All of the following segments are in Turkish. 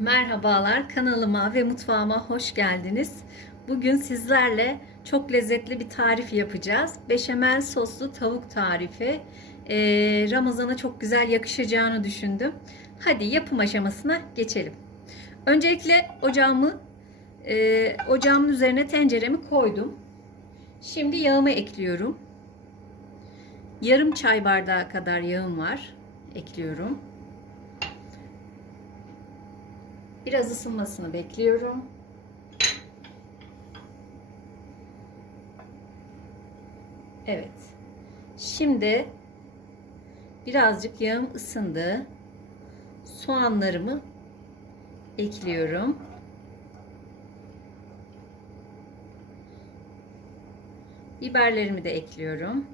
Merhabalar kanalıma ve mutfağıma hoş geldiniz. Bugün sizlerle çok lezzetli bir tarif yapacağız. Beşamel soslu tavuk tarifi. Ee, Ramazana çok güzel yakışacağını düşündüm. Hadi yapım aşamasına geçelim. Öncelikle ocağımı e, ocağımın üzerine tenceremi koydum. Şimdi yağımı ekliyorum. Yarım çay bardağı kadar yağım var. Ekliyorum. Biraz ısınmasını bekliyorum. Evet. Şimdi birazcık yağım ısındı. Soğanlarımı ekliyorum. Biberlerimi de ekliyorum.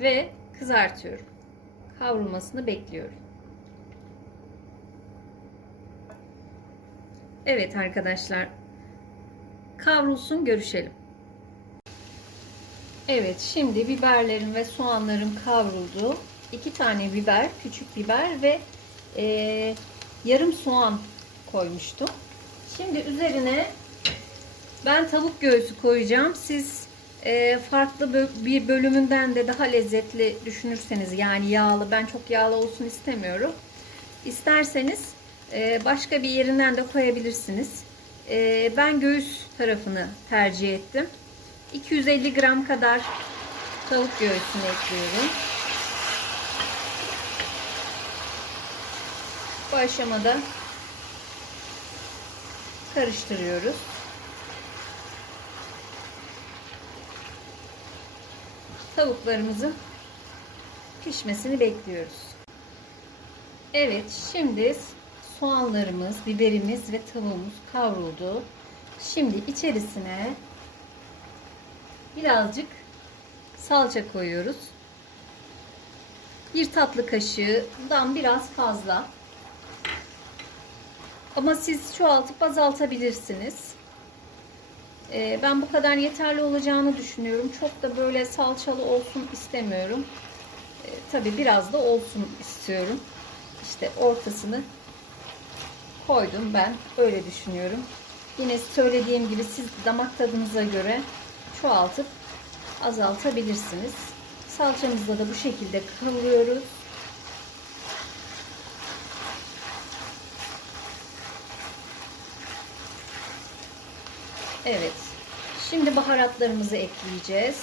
Ve kızartıyorum. Kavrulmasını bekliyorum. Evet arkadaşlar. Kavrulsun görüşelim. Evet şimdi biberlerim ve soğanlarım kavruldu. İki tane biber, küçük biber ve e, yarım soğan koymuştum. Şimdi üzerine ben tavuk göğsü koyacağım. Siz farklı bir bölümünden de daha lezzetli düşünürseniz yani yağlı ben çok yağlı olsun istemiyorum. İsterseniz e, başka bir yerinden de koyabilirsiniz. E, ben göğüs tarafını tercih ettim. 250 gram kadar tavuk göğsünü ekliyorum. Bu aşamada karıştırıyoruz. Tavuklarımızın pişmesini bekliyoruz. Evet şimdi soğanlarımız, biberimiz ve tavuğumuz kavruldu. Şimdi içerisine birazcık salça koyuyoruz. Bir tatlı kaşığından biraz fazla. Ama siz çoğaltıp azaltabilirsiniz. Ee, ben bu kadar yeterli olacağını düşünüyorum. Çok da böyle salçalı olsun istemiyorum. Ee, Tabi biraz da olsun istiyorum. İşte ortasını koydum ben. Öyle düşünüyorum. Yine söylediğim gibi siz damak tadınıza göre çoğaltıp azaltabilirsiniz. Salçamızda da bu şekilde kavuruyoruz. Evet. Şimdi baharatlarımızı ekleyeceğiz.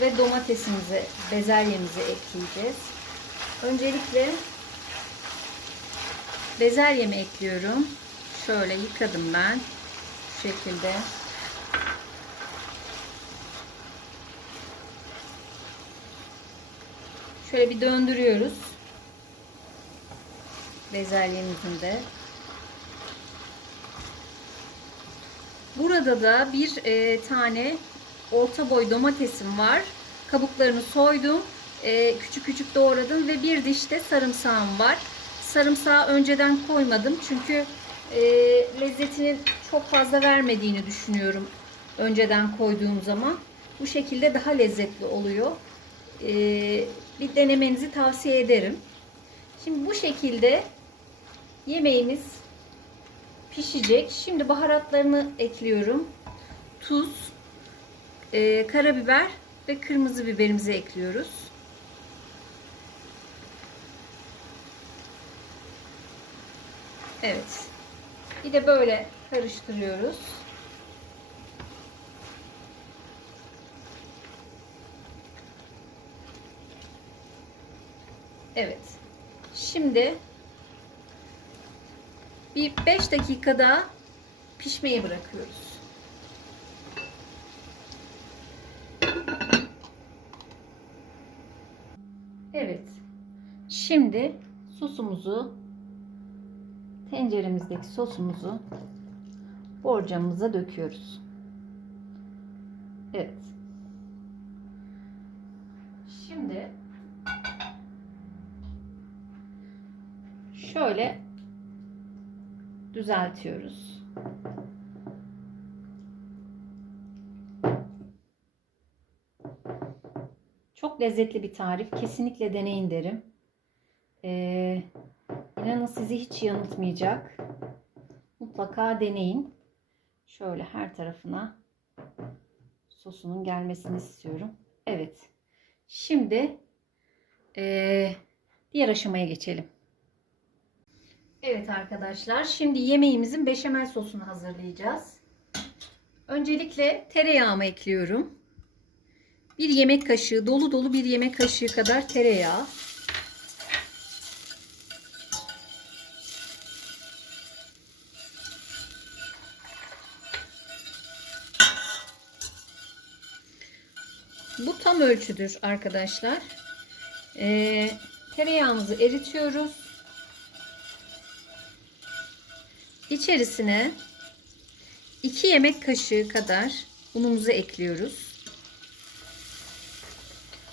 Ve domatesimizi, bezelyemizi ekleyeceğiz. Öncelikle bezelyemi ekliyorum. Şöyle yıkadım ben. Şu şekilde. Şöyle bir döndürüyoruz. Bezelyemizin de. Burada da bir e, tane orta boy domatesim var. Kabuklarını soydum. E, küçük küçük doğradım ve bir diş de sarımsağım var. Sarımsağı önceden koymadım çünkü e, lezzetinin çok fazla vermediğini düşünüyorum. Önceden koyduğum zaman. Bu şekilde daha lezzetli oluyor. E, bir denemenizi tavsiye ederim. Şimdi bu şekilde yemeğimiz pişecek. Şimdi baharatlarını ekliyorum. Tuz, e, karabiber ve kırmızı biberimizi ekliyoruz. Evet. Bir de böyle karıştırıyoruz. Evet. Şimdi bir 5 dakika daha pişmeye bırakıyoruz. Evet. Şimdi sosumuzu tenceremizdeki sosumuzu borcamımıza döküyoruz. Evet. Şimdi şöyle düzeltiyoruz. Çok lezzetli bir tarif. Kesinlikle deneyin derim. Ee, inanın sizi hiç yanıltmayacak. Mutlaka deneyin. Şöyle her tarafına sosunun gelmesini istiyorum. Evet. Şimdi ee, diğer aşamaya geçelim. Evet arkadaşlar. Şimdi yemeğimizin beşamel sosunu hazırlayacağız. Öncelikle tereyağımı ekliyorum. Bir yemek kaşığı, dolu dolu bir yemek kaşığı kadar tereyağı. Bu tam ölçüdür arkadaşlar. Ee, tereyağımızı eritiyoruz. İçerisine 2 yemek kaşığı kadar unumuzu ekliyoruz.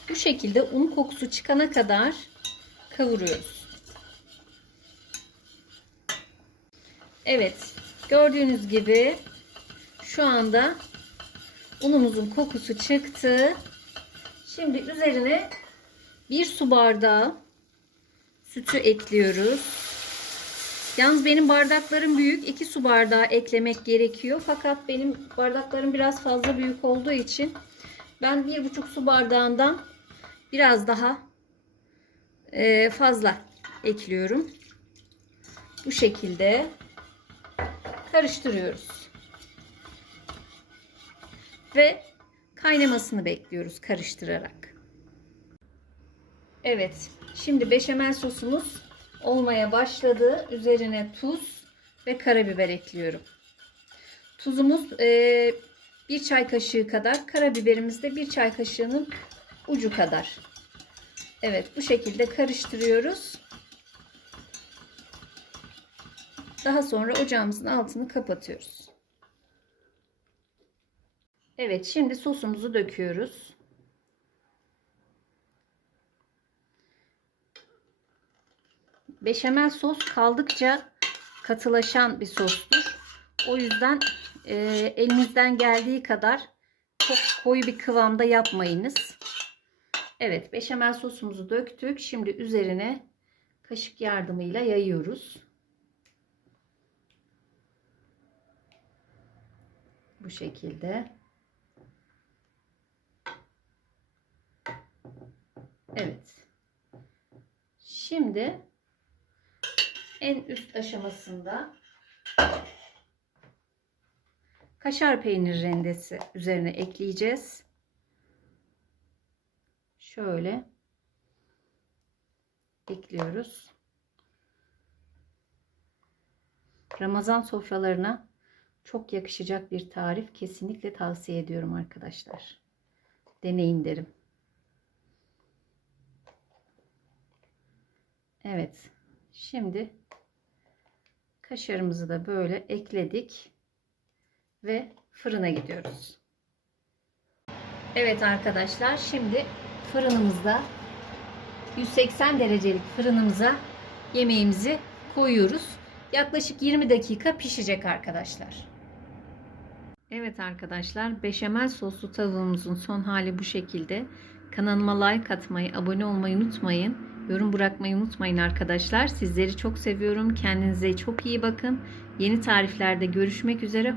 Bu şekilde un kokusu çıkana kadar kavuruyoruz. Evet, gördüğünüz gibi şu anda unumuzun kokusu çıktı. Şimdi üzerine bir su bardağı sütü ekliyoruz. Yalnız benim bardaklarım büyük. 2 su bardağı eklemek gerekiyor. Fakat benim bardaklarım biraz fazla büyük olduğu için ben 1,5 su bardağından biraz daha e, fazla ekliyorum. Bu şekilde karıştırıyoruz. Ve kaynamasını bekliyoruz karıştırarak. Evet. Şimdi beşamel sosumuz olmaya başladı. Üzerine tuz ve karabiber ekliyorum. Tuzumuz e, bir çay kaşığı kadar, karabiberimiz de bir çay kaşığının ucu kadar. Evet bu şekilde karıştırıyoruz. Daha sonra ocağımızın altını kapatıyoruz. Evet şimdi sosumuzu döküyoruz. Beşamel sos kaldıkça katılaşan bir sostur. O yüzden e, elinizden geldiği kadar çok koyu bir kıvamda yapmayınız. Evet beşamel sosumuzu döktük. Şimdi üzerine kaşık yardımıyla yayıyoruz. Bu şekilde. Evet. Şimdi en üst aşamasında kaşar peynir rendesi üzerine ekleyeceğiz. Şöyle ekliyoruz. Ramazan sofralarına çok yakışacak bir tarif. Kesinlikle tavsiye ediyorum arkadaşlar. Deneyin derim. Evet. Şimdi kaşarımızı da böyle ekledik ve fırına gidiyoruz. Evet arkadaşlar şimdi fırınımızda 180 derecelik fırınımıza yemeğimizi koyuyoruz. Yaklaşık 20 dakika pişecek arkadaşlar. Evet arkadaşlar beşamel soslu tavuğumuzun son hali bu şekilde. Kanalıma like atmayı, abone olmayı unutmayın. Yorum bırakmayı unutmayın arkadaşlar. Sizleri çok seviyorum. Kendinize çok iyi bakın. Yeni tariflerde görüşmek üzere.